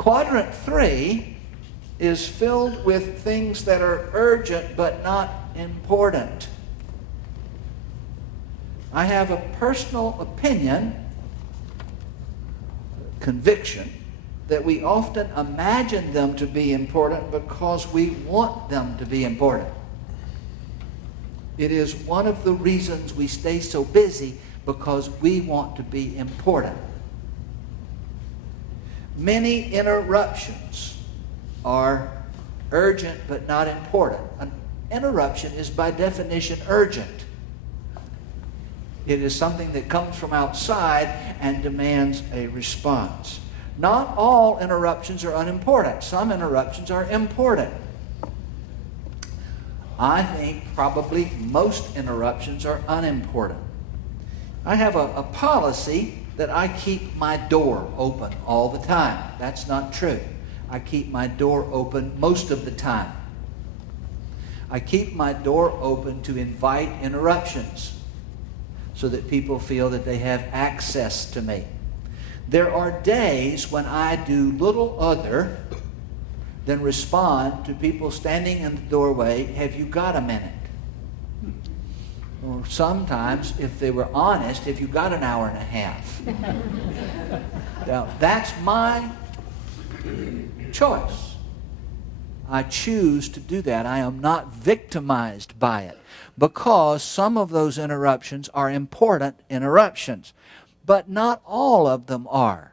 Quadrant 3 is filled with things that are urgent but not important. I have a personal opinion, conviction, that we often imagine them to be important because we want them to be important. It is one of the reasons we stay so busy, because we want to be important. Many interruptions are urgent but not important. An interruption is by definition urgent. It is something that comes from outside and demands a response. Not all interruptions are unimportant. Some interruptions are important. I think probably most interruptions are unimportant. I have a policy that I keep my door open all the time. That's not true. I keep my door open most of the time. I keep my door open to invite interruptions so that people feel that they have access to me. There are days when I do little other than respond to people standing in the doorway, "Have you got a minute?" Or sometimes, if they were honest, "Have you got an hour and a half?" Now, that's my choice. I choose to do that. I am not victimized by it, because some of those interruptions are important interruptions, but not all of them are.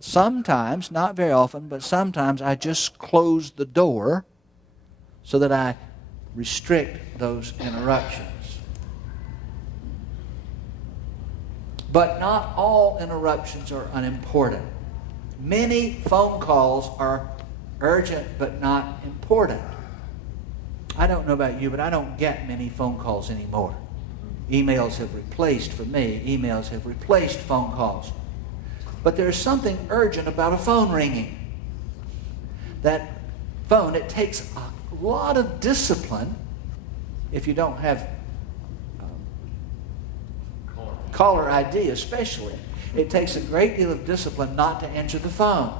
Sometimes, not very often, but sometimes I just close the door so that I restrict those interruptions. But not all interruptions are unimportant. Many phone calls are urgent but not important. I don't know about you, but I don't get many phone calls anymore. Emails have replaced, for me, emails have replaced phone calls. But there's something urgent about a phone ringing. That phone, it takes a lot of discipline if you don't have caller ID especially. It takes a great deal of discipline not to answer the phone.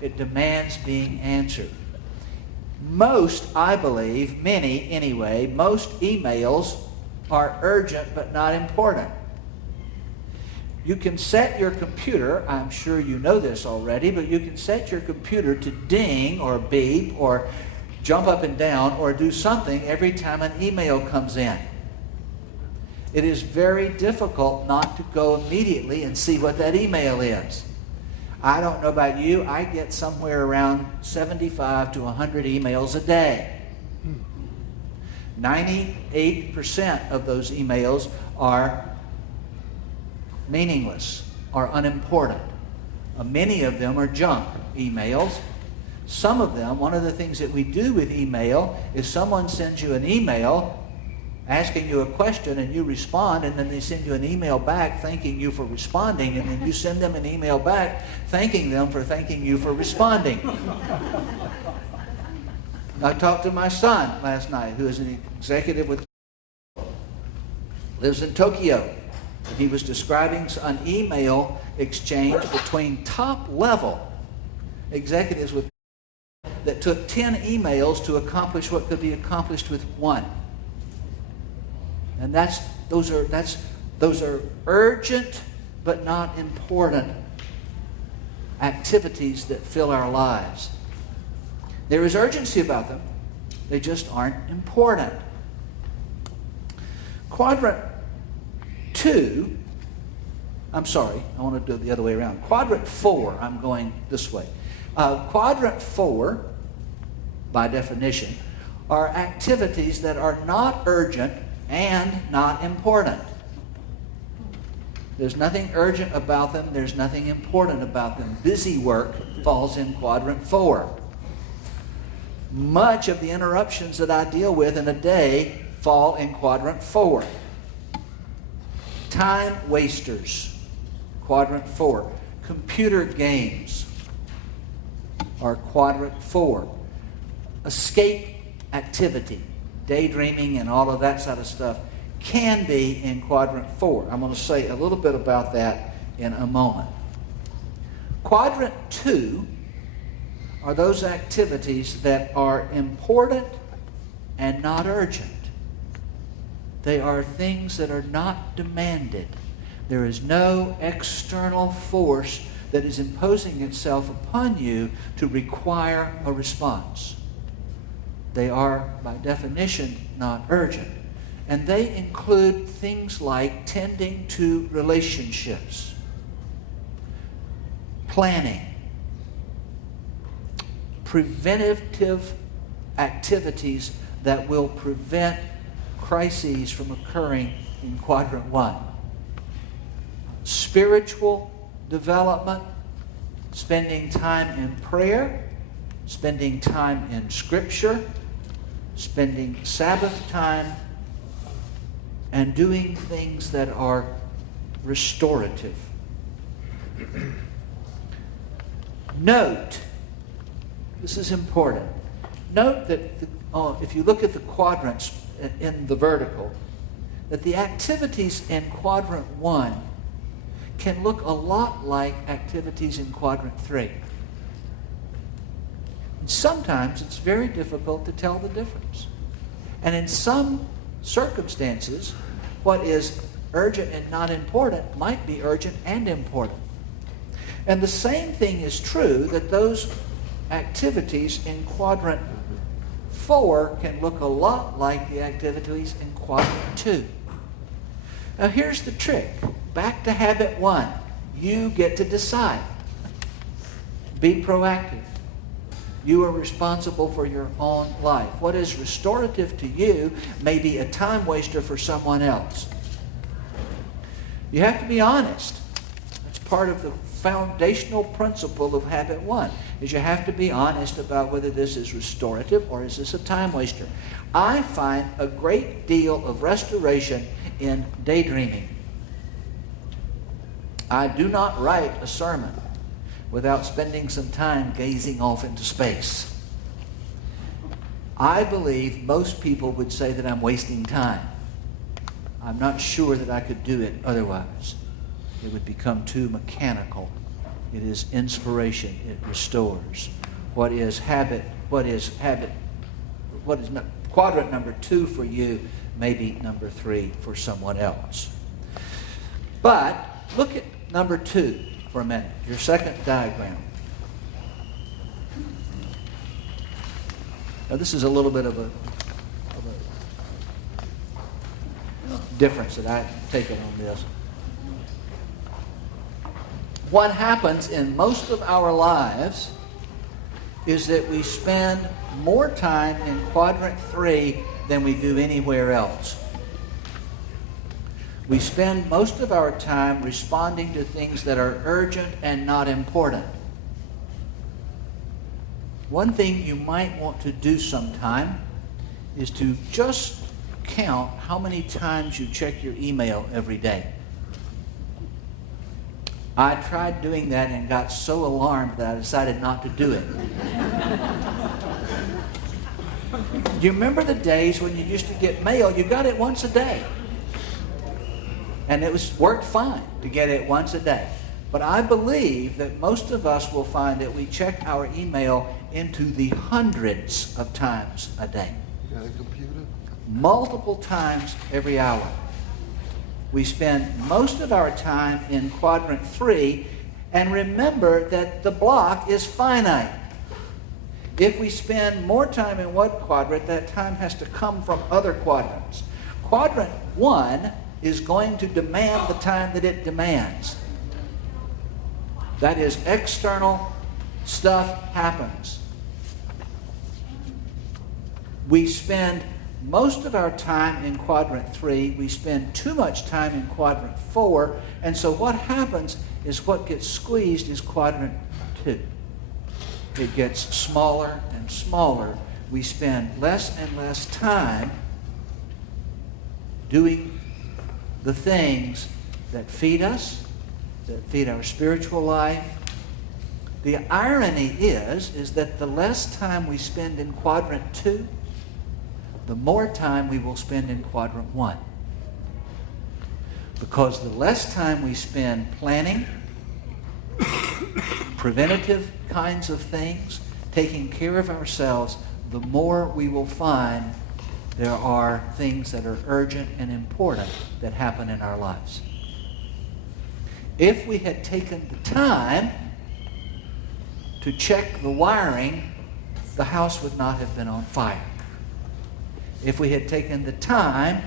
It demands being answered. Most, I believe, many anyway, most emails are urgent but not important. You can set your computer, I'm sure you know this already, but you can set your computer to ding or beep or jump up and down or do something every time an email comes in. It is very difficult not to go immediately and see what that email is. I don't know about you, I get somewhere around 75 to 100 emails a day. 98% of those emails are meaningless or unimportant. Many of them are junk emails. Some of them, one of the things that we do with email is someone sends you an email asking you a question and you respond, and then they send you an email back thanking you for responding, and then you send them an email back thanking them for thanking you for responding. I talked to my son last night, who is an executive with lives in Tokyo. He was describing an email exchange between top-level executives with that took 10 emails to accomplish what could be accomplished with one. And those are urgent but not important activities that fill our lives. There is urgency about them. They just aren't important. Quadrant 2, I want to do it the other way around. Quadrant 4, I'm going this way. Quadrant 4, by definition, are activities that are not urgent and not important. There's nothing urgent about them. There's nothing important about them. Busy work falls in Quadrant 4. Much of the interruptions that I deal with in a day fall in Quadrant 4. Time wasters, Quadrant 4. Computer games are Quadrant 4. Escape activity, daydreaming and all of that sort of stuff can be in Quadrant 4. I'm going to say a little bit about that in a moment. Quadrant 2 are those activities that are important and not urgent. They are things that are not demanded. There is no external force that is imposing itself upon you to require a response. They are, by definition, not urgent. And they include things like tending to relationships, planning, preventative activities that will prevent crises from occurring in quadrant 1. Spiritual development, spending time in prayer, spending time in Scripture, spending Sabbath time, and doing things that are restorative. Note, this is important, note that if you look at the quadrants in the vertical, that the activities in quadrant 1 can look a lot like activities in quadrant 3. And sometimes it's very difficult to tell the difference. And in some circumstances, what is urgent and not important might be urgent and important. And the same thing is true that those activities in quadrant 4 can look a lot like the activities in quadrant 2. Now here's the trick. Back to habit 1. You get to decide. Be proactive. You are responsible for your own life. What is restorative to you may be a time waster for someone else. You have to be honest. That's part of the foundational principle of habit 1, is you have to be honest about whether this is restorative or is this a time waster. I find a great deal of restoration in daydreaming. I do not write a sermon without spending some time gazing off into space. I believe most people would say that I'm wasting time. I'm not sure that I could do it otherwise. It would become too mechanical. It is inspiration. It restores. What is quadrant number 2 for you, maybe number 3 for someone else. But look at number 2 for a minute, your second diagram. Now this is a little bit of a difference that I've taken on this. What happens in most of our lives is that we spend more time in quadrant 3 than we do anywhere else. We spend most of our time responding to things that are urgent and not important. One thing you might want to do sometime is to just count how many times you check your email every day. I tried doing that and got so alarmed that I decided not to do it. Do you remember the days when you used to get mail? You got it once a day. And it worked fine to get it once a day. But I believe that most of us will find that we check our email into the hundreds of times a day. You got a computer? Multiple times every hour. We spend most of our time in quadrant 3, and remember that the block is finite. If we spend more time in one quadrant, that time has to come from other quadrants. Quadrant 1 is going to demand the time that it demands. That is, external stuff happens. We spend most of our time in quadrant 3. We spend too much time in quadrant 4. And so what happens is what gets squeezed is quadrant 2. It gets smaller and smaller. We spend less and less time doing the things that feed us, that feed our spiritual life. The irony is that the less time we spend in quadrant 2, the more time we will spend in quadrant 1. Because the less time we spend planning, preventative kinds of things, taking care of ourselves, the more we will find there are things that are urgent and important that happen in our lives. If we had taken the time to check the wiring, the house would not have been on fire. If we had taken the time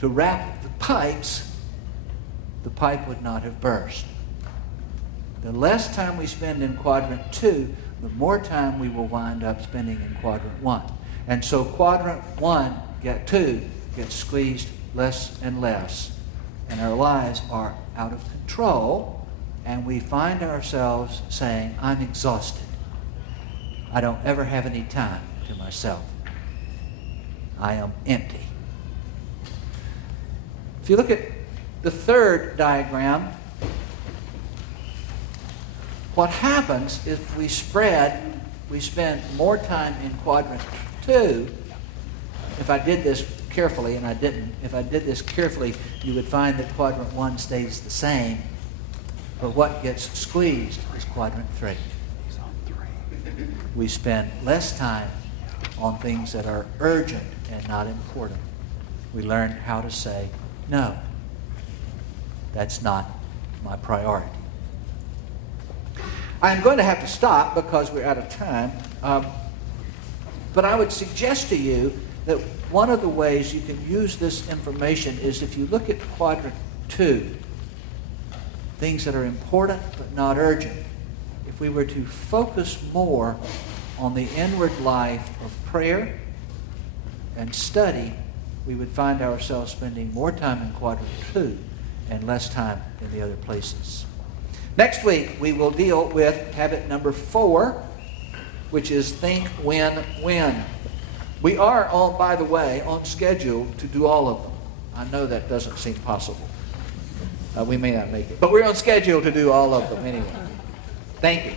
to wrap the pipes, the pipe would not have burst. The less time we spend in quadrant 2, the more time we will wind up spending in quadrant 1. And so quadrant 1, 2, gets squeezed less and less. And our lives are out of control, and we find ourselves saying, I'm exhausted. I don't ever have any time to myself. I am empty. If you look at the third diagram, what happens if we spend more time in quadrant 2. If I did this carefully, and I didn't, if I did this carefully, you would find that quadrant 1 stays the same. But what gets squeezed is quadrant 3. We spend less time on things that are urgent and not important. We learn how to say, no, that's not my priority. I'm going to have to stop because we're out of time. But I would suggest to you that one of the ways you can use this information is if you look at quadrant 2, things that are important but not urgent. If we were to focus more on the inward life of prayer and study, we would find ourselves spending more time in quadrant 2 and less time in the other places. Next week, we will deal with habit number 4, which is think, win, win. We are, by the way, on schedule to do all of them. I know that doesn't seem possible. We may not make it. But we're on schedule to do all of them anyway. Thank you.